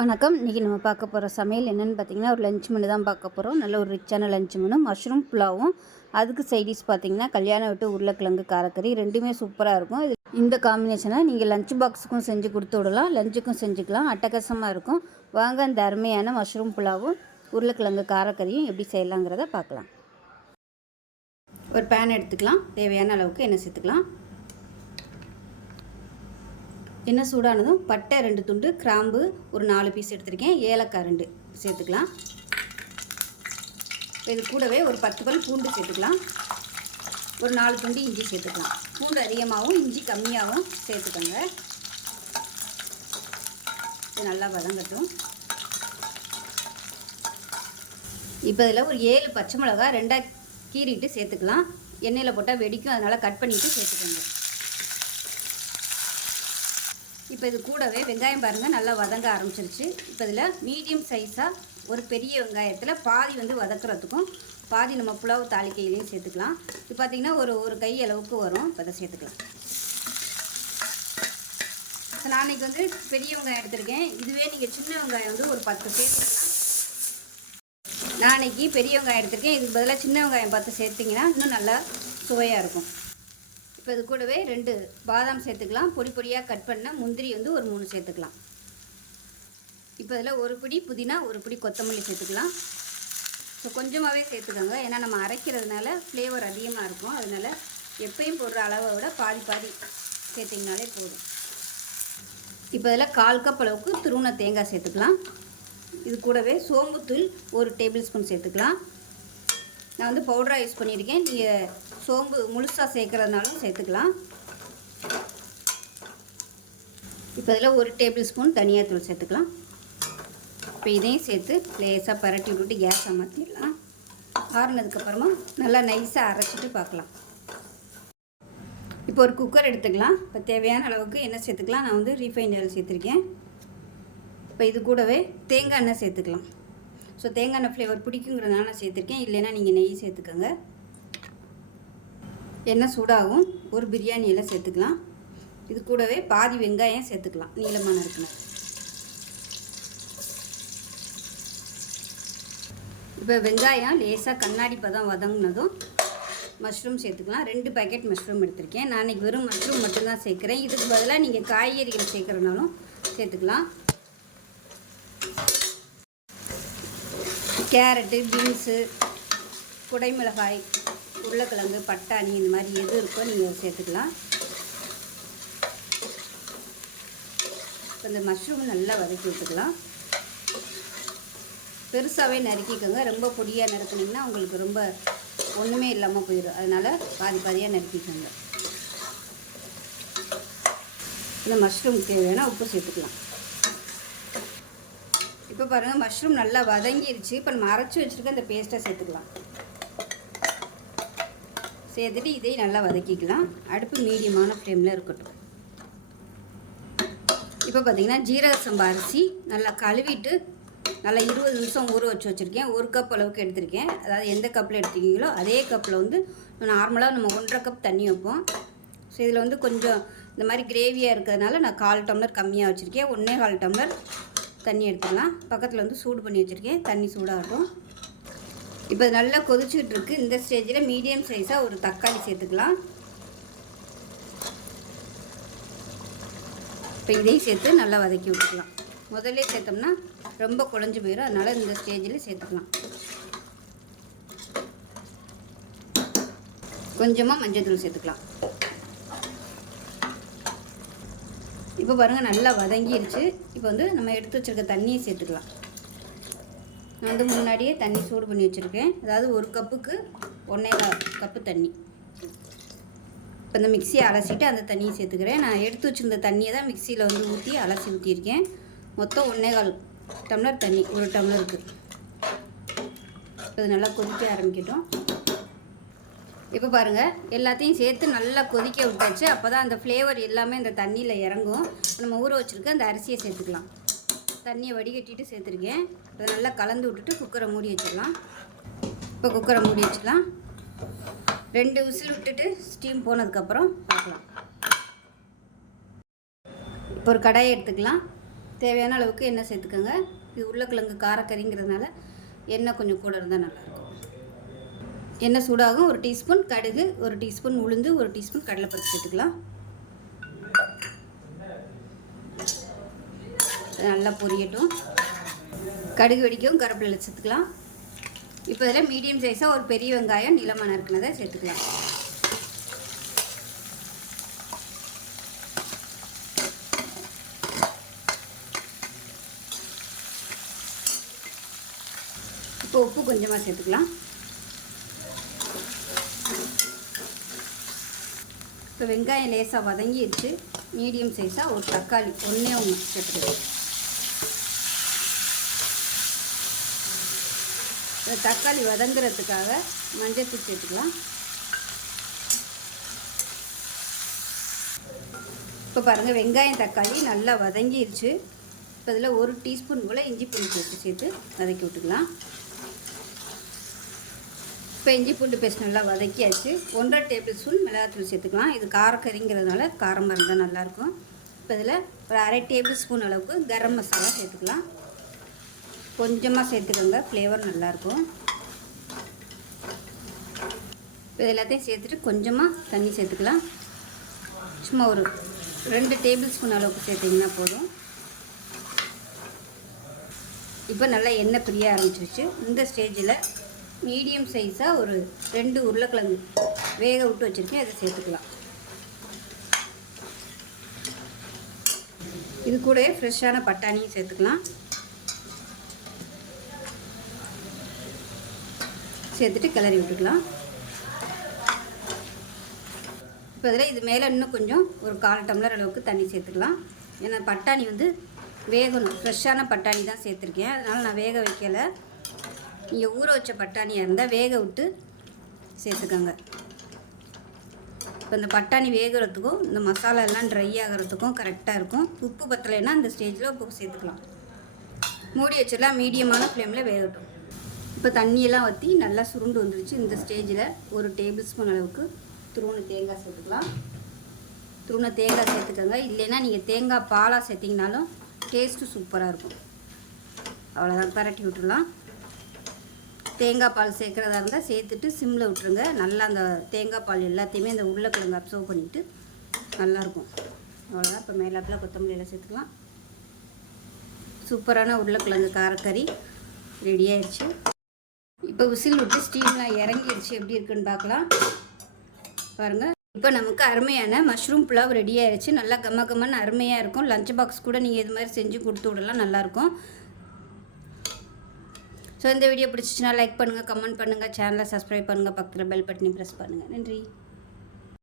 வணக்கம். இன்றைக்கி நம்ம பார்க்க போகிற சமையல் என்னென்னு பார்த்தீங்கன்னா, ஒரு லஞ்ச் மெனு தான் பார்க்க போகிறோம். நல்ல ஒரு ரிச்சான லஞ்ச் மெனு. மஷ்ரூம் புலாவும், அதுக்கு சைடிஷ் பார்த்தீங்கன்னா கல்யாண வீட்டு உருளைக்கிழங்கு காரக்கறி, ரெண்டுமே சூப்பராக இருக்கும். இந்த காம்பினேஷனை நீங்கள் லஞ்ச் பாக்ஸுக்கும் செஞ்சு கொடுத்து விடலாம், லஞ்சுக்கும் செஞ்சுக்கலாம். அட்டகாசமாக இருக்கும். வாங்க அந்த அருமையான மஷ்ரூம் புலாவும் உருளைக்கிழங்கு காரக்கறியும் எப்படி செய்யலாங்கிறத பார்க்கலாம். ஒரு பேன் எடுத்துக்கலாம். தேவையான அளவுக்கு எண்ணெய் சேர்த்துக்கலாம். எண்ணெய் சூடானதும் பட்டை 2 துண்டு, கிராம்பு ஒரு 4 பீஸ் எடுத்திருக்கேன், ஏலக்காய் 2 சேர்த்துக்கலாம். இது கூடவே ஒரு 10 பல் பூண்டு சேர்த்துக்கலாம். ஒரு 4 துண்டு இஞ்சி சேர்த்துக்கலாம். பூண்டு அதிகமாகவும் இஞ்சி கம்மியாகவும் சேர்த்துக்கோங்க. இது நல்லா வதங்கட்டும். இப்போ இதில் ஒரு 7 பச்சை மிளகாய் 2ஆக கீறிட்டு சேர்த்துக்கலாம். எண்ணெயில் போட்டால் வெடிக்கும், அதனால் கட் பண்ணிவிட்டு சேர்த்துக்கோங்க. இப்போ இது கூடவே வெங்காயம் பாருங்கள் நல்லா வதங்க ஆரம்பிச்சிருச்சு. இப்போ இதில் மீடியம் சைஸாக ஒரு பெரிய வெங்காயத்தில் பாதி வதக்கிறதுக்கும் பாதி நம்ம புலாவு தாளிக்கையிலையும் சேர்த்துக்கலாம். இது பார்த்திங்கன்னா ஒரு கை அளவுக்கு வரும். இப்போ அதை சேர்த்துக்கலாம். நான் இன்றைக்கி பெரிய வெங்காயம் எடுத்திருக்கேன். இதுவே நீங்கள் சின்ன வெங்காயம் ஒரு 10 சேர்த்துக்கலாம். நான் இன்றைக்கி பெரிய வெங்காயம் எடுத்திருக்கேன். இதுக்கு பதிலாக சின்ன வெங்காயம் 10 சேர்த்திங்கன்னா இன்னும் நல்லா சுவையாக இருக்கும். இப்போ இது கூடவே 2 பாதாம் சேர்த்துக்கலாம். பொடி பொடியாக கட் பண்ண முந்திரி ஒரு 3 சேர்த்துக்கலாம். இப்போ இதில் ஒரு பிடி புதினா, ஒரு பிடி கொத்தமல்லி சேர்த்துக்கலாம். ஸோ கொஞ்சமாகவே சேர்த்துக்கோங்க, ஏன்னா நம்ம அரைக்கிறதுனால ஃப்ளேவர் அதிகமாக இருக்கும். அதனால் எப்பயும் போடுற அளவை விட பாதி சேர்த்திங்கனாலே போதும். இப்போ இதில் 1/4 கப் அளவுக்கு துருவின தேங்காய் சேர்த்துக்கலாம். இது கூடவே சோம்புத்தூள் 1 டேபிள் ஸ்பூன் சேர்த்துக்கலாம். நான் பவுடராக யூஸ் பண்ணியிருக்கேன். நீங்கள் சோம்பு முழுசாக சேர்க்குறதுனாலும் சேர்த்துக்கலாம். இப்போ இதில் 1 டேபிள் ஸ்பூன் தனியாத்தூள் சேர்த்துக்கலாம். இப்போ இதையும் சேர்த்து லேசாக பரட்டி விட்டுட்டு கேஸை மாற்றிடலாம். ஆறுனதுக்கப்புறமா நல்லா நைஸாக அரைச்சிட்டு பார்க்கலாம். இப்போ ஒரு குக்கர் எடுத்துக்கலாம். இப்போ தேவையான அளவுக்கு எண்ணெய் சேர்த்துக்கலாம். நான் ரீஃபைண்ட் ஆயில் சேர்த்துருக்கேன். இப்போ இது கூடவே தேங்காய் எண்ணெய் சேர்த்துக்கலாம். ஸோ தேங்காய் எண்ணெய் ஃப்ளேவர் பிடிக்குங்கிறதுனால நான் சேர்த்துருக்கேன். இல்லைன்னா நீங்கள் நெய் சேர்த்துக்கோங்க. எண்ணெய் சூடாகும். ஒரு பிரியாணி இலை சேர்த்துக்கலாம். இது கூடவே பாதி வெங்காயம் சேர்த்துக்கலாம், நீளமான இருக்கணும். இப்போ வெங்காயம் லேசாக கண்ணாடி பதம் வதங்கினதும் மஷ்ரூம் சேர்த்துக்கலாம். 2 பேக்கெட் மஷ்ரூம் எடுத்திருக்கேன். நான் இன்றைக்கி வெறும் மஷ்ரூம் மட்டும்தான் சேர்க்குறேன். இதுக்கு பதிலாக நீங்கள் காய்கறிகள் சேர்க்குறதுனாலும் சேர்த்துக்கலாம். கேரட்டு, பீன்ஸு, குடைமிளகாய், உருளைக்கிழங்கு, பட்டாணி, இந்த மாதிரி எது இருக்கோ நீங்கள் சேர்த்துக்கலாம். இப்போ இந்த மஷ்ரூம் நல்லா வதக்கி விட்டுக்கலாம். பெருசாகவே நறுக்கிக்கோங்க. ரொம்ப பொடியாக நறுக்குனிங்கன்னா உங்களுக்கு ரொம்ப ஒன்றுமே இல்லாமல் போயிடும். அதனால் பாதியாக நறுக்கிக்கோங்க. இந்த மஷ்ரூம் தேவையான உப்பு சேர்த்துக்கலாம். இப்போ பாருங்கள் மஷ்ரூம் நல்லா வதங்கிருச்சு. இப்போ நம்ம அரைச்சி வச்சுருக்க இந்த பேஸ்ட்டை சேர்த்துக்கலாம். சேர்த்துட்டு இதையும் நல்லா வதக்கிக்கலாம். அடுப்பு மீடியமான ஃப்ளேமில் இருக்கட்டும். இப்போ பார்த்திங்கன்னா ஜீரக சம்பா அரிசி நல்லா கழுவிட்டு நல்லா 20 நிமிஷம் ஊற வச்சுருக்கேன். 1 கப் அளவுக்கு எடுத்திருக்கேன். அதாவது எந்த கப்பில் எடுத்துக்கிங்களோ அதே கப்பில் நார்மலாக நம்ம 1.5 கப் தண்ணி வைப்போம். ஸோ இதில் கொஞ்சம் இந்த மாதிரி கிரேவியாக இருக்கிறதுனால நான் 1/4 டம்ளர் கம்மியாக வச்சுருக்கேன். 1.25 டம்ளர் தண்ணி எடுத்துக்கலாம். பக்கத்தில் சூடு பண்ணி வச்சுருக்கேன். தண்ணி சூடாகட்டும். இப்போ நல்லா கொதிச்சுட்டு இருக்கு. இந்த ஸ்டேஜில் மீடியம் சைஸாக ஒரு தக்காளி சேர்த்துக்கலாம். இப்போ இதையும் சேர்த்து நல்லா வதக்கி விட்டுக்கலாம். முதல்ல சேர்த்தோம்னா ரொம்ப குழஞ்சி போயிடும். அதனால் இந்த ஸ்டேஜில் சேர்த்துக்கலாம். கொஞ்சமாக மஞ்சள் சேர்த்துக்கலாம். இப்போ பாருங்கள் நல்லா வதங்கிருச்சு. இப்போ நம்ம எடுத்து வச்சுருக்க தண்ணியை சேர்த்துக்கலாம். நான் முன்னாடியே தண்ணி சூடு பண்ணி வச்சுருக்கேன். அதாவது 1 கப்புக்கு 1.25 கப்பு தண்ணி. இப்போ இந்த மிக்சியை அலசிட்டு அந்த தண்ணியை சேர்த்துக்கிறேன். நான் எடுத்து வச்சுருந்த தண்ணியை தான் மிக்சியில் ஊற்றி அலசி ஊற்றியிருக்கேன். மொத்தம் 1.25 டம்ளர் தண்ணி 1 டம்ளருக்கு. இது நல்லா கொதிக்க ஆரம்பிக்கட்டும். இப்போ பாருங்கள் எல்லாத்தையும் சேர்த்து நல்லா கொதிக்க விட்டாச்சு. அப்போ தான் அந்த ஃப்ளேவர் எல்லாமே இந்த தண்ணியில் இறங்கும். நம்ம ஊற வச்சுருக்க அந்த அரிசியை சேர்த்துக்கலாம். தண்ணியை வடிகட்டிட்டு சேர்த்துருக்கேன். அதை நல்லா கலந்து விட்டுட்டு குக்கரை மூடி வச்சிடலாம். இப்போ குக்கரை மூடி வச்சுக்கலாம். 2 விசில் விட்டுட்டு ஸ்டீம் போனதுக்கப்புறம் பார்க்கலாம். இப்போ ஒரு கடாயை எடுத்துக்கலாம். தேவையான அளவுக்கு எண்ணெய் சேர்த்துக்கோங்க. இது உருளைக்கிழங்கு காரக்கறிங்கிறதுனால எண்ணெய் கொஞ்சம் கூட இருந்தால் நல்லாயிருக்கும். எண்ணெய் சூடாகும். 1 டீஸ்பூன் கடுகு, 1 டீஸ்பூன் உளுந்து, 1 டீஸ்பூன் கடலைப்பருப்பு சேர்த்துக்கலாம். நல்லா பொரியட்டும். கடுகு வெடிக்கும். கருவேப்பிலை சேர்த்துக்கலாம். இப்போ இதில் மீடியம் சைஸாக ஒரு பெரிய வெங்காயம் நீளமாக நறுக்குனதை சேர்த்துக்கலாம். இப்போ உப்பு கொஞ்சமாக சேர்த்துக்கலாம். இப்போ வெங்காயம் லேசாக வதங்கிடுச்சு. மீடியம் சைஸாக ஒரு தக்காளி ஒன்றே ஒன்று சேர்த்துக்கலாம். தக்காளி வதங்குறதுக்காக மஞ்சள்தூள் சேர்த்துக்கலாம். இப்போ பாருங்கள் வெங்காயம் தக்காளி நல்லா வதங்கிடுச்சு. இப்போ இதில் 1 டீஸ்பூன் போல் இஞ்சி பூண்டு பேஸ்ட்டு சேர்த்து வதக்கி விட்டுக்கலாம். இப்போ இஞ்சி பூண்டு பேஸ்ட் நல்லா வதக்கியாச்சு. 1.5 டேபிள் ஸ்பூன் மிளகாத்தூள் சேர்த்துக்கலாம். இது காரக்கறிங்கிறதுனால காரமாக இருந்தால் நல்லாயிருக்கும். இப்போ இதில் ஒரு 1/2 டேபிள் ஸ்பூன் அளவுக்கு கரம் மசாலா சேர்த்துக்கலாம். கொஞ்சமாக சேர்த்துக்கோங்க, ஃப்ளேவர் நல்லாயிருக்கும். இப்போ இது எல்லாத்தையும் சேர்த்துட்டு கொஞ்சமாக தண்ணி சேர்த்துக்கலாம். சும்மா ஒரு 2 டேபிள் ஸ்பூன் அளவுக்கு சேர்த்திங்கன்னா போதும். இப்போ நல்லா எண்ணெய் பிரிய ஆரம்பிச்சிருச்சு. இந்த ஸ்டேஜில் மீடியம் சைஸாக ஒரு 2 உருளைக்கிழங்கு வேக விட்டு வச்சுருக்கேன், அதை சேர்த்துக்கலாம். இது கூட ஃப்ரெஷ்ஷான பட்டாணியும் சேர்த்துக்கலாம். சேர்த்துட்டு கிளறி விட்டுக்கலாம். இப்போ இதில் இது மேலே இன்னும் கொஞ்சம் ஒரு 1/4 டம்ளர் அளவுக்கு தண்ணி சேர்த்துக்கலாம். ஏன்னா பட்டாணி வந்து வேகணும். ஃப்ரெஷ்ஷான பட்டாணி தான் சேர்த்துருக்கேன், அதனால் நான் வேக வைக்கலை. நீங்கள் ஊற வச்ச பட்டாணியாக இருந்தால் வேக விட்டு சேர்த்துக்கோங்க. இப்போ இந்த பட்டாணி வேகிறதுக்கும் இந்த மசாலா எல்லாம் ட்ரை ஆகிறதுக்கும் கரெக்டாக இருக்கும். உப்பு பத்தலைன்னா இந்த ஸ்டேஜில் உப்பு சேர்த்துக்கலாம். மூடி வச்சிடலாம். மீடியமான ஃப்ளேமில் வேகட்டும். இப்போ தண்ணியெல்லாம் ஊற்றி நல்லா சுருண்டு வந்துருச்சு. இந்த ஸ்டேஜில் 1 டேபிள் ஸ்பூன் அளவுக்கு துருவன தேங்காய் சேர்த்துக்கலாம். துருவன தேங்காய் சேர்த்துக்கோங்க. இல்லைன்னா நீங்கள் தேங்காய் பாலாக சேர்த்திங்கனாலும் டேஸ்ட்டு சூப்பராக இருக்கும். அவ்வளோதான், பரட்டி விட்டுடலாம். தேங்காய் பால் சேர்க்குறதா இருந்தால் சேர்த்துட்டு சிம்மில் விட்டுருங்க. நல்லா அந்த தேங்காய் பால் எல்லாத்தையுமே அந்த உருளைக்கிழங்கு அப்சர்வ் பண்ணிவிட்டு நல்லாயிருக்கும். அவ்வளோதான். இப்போ மேலாப்பில் கொத்தமல்லியில் சேர்த்துக்கலாம். சூப்பரான உருளைக்கிழங்கு காரக்கறி ரெடி ஆயிடுச்சு. இப்போ விசில் விட்டு ஸ்டீம்லாம் இறங்கிடுச்சு. எப்படி இருக்குன்னு பார்க்கலாம். பாருங்கள், இப்போ நமக்கு அருமையான மஷ்ரூம் புலாவ் ரெடி ஆயிடுச்சு. நல்லா கம்மன்னு அருமையாக இருக்கும். லஞ்ச் பாக்ஸ் கூட நீங்கள் இது மாதிரி செஞ்சு கொடுத்து விடலாம், நல்லாயிருக்கும். ஸோ இந்த வீடியோ பிடிச்சிச்சுன்னா லைக் பண்ணுங்கள், கமெண்ட் பண்ணுங்கள், சேனலை சப்ஸ்கிரைப் பண்ணுங்கள், பக்கத்தில் பெல் பட்டனை ப்ரெஸ் பண்ணுங்கள். நன்றி.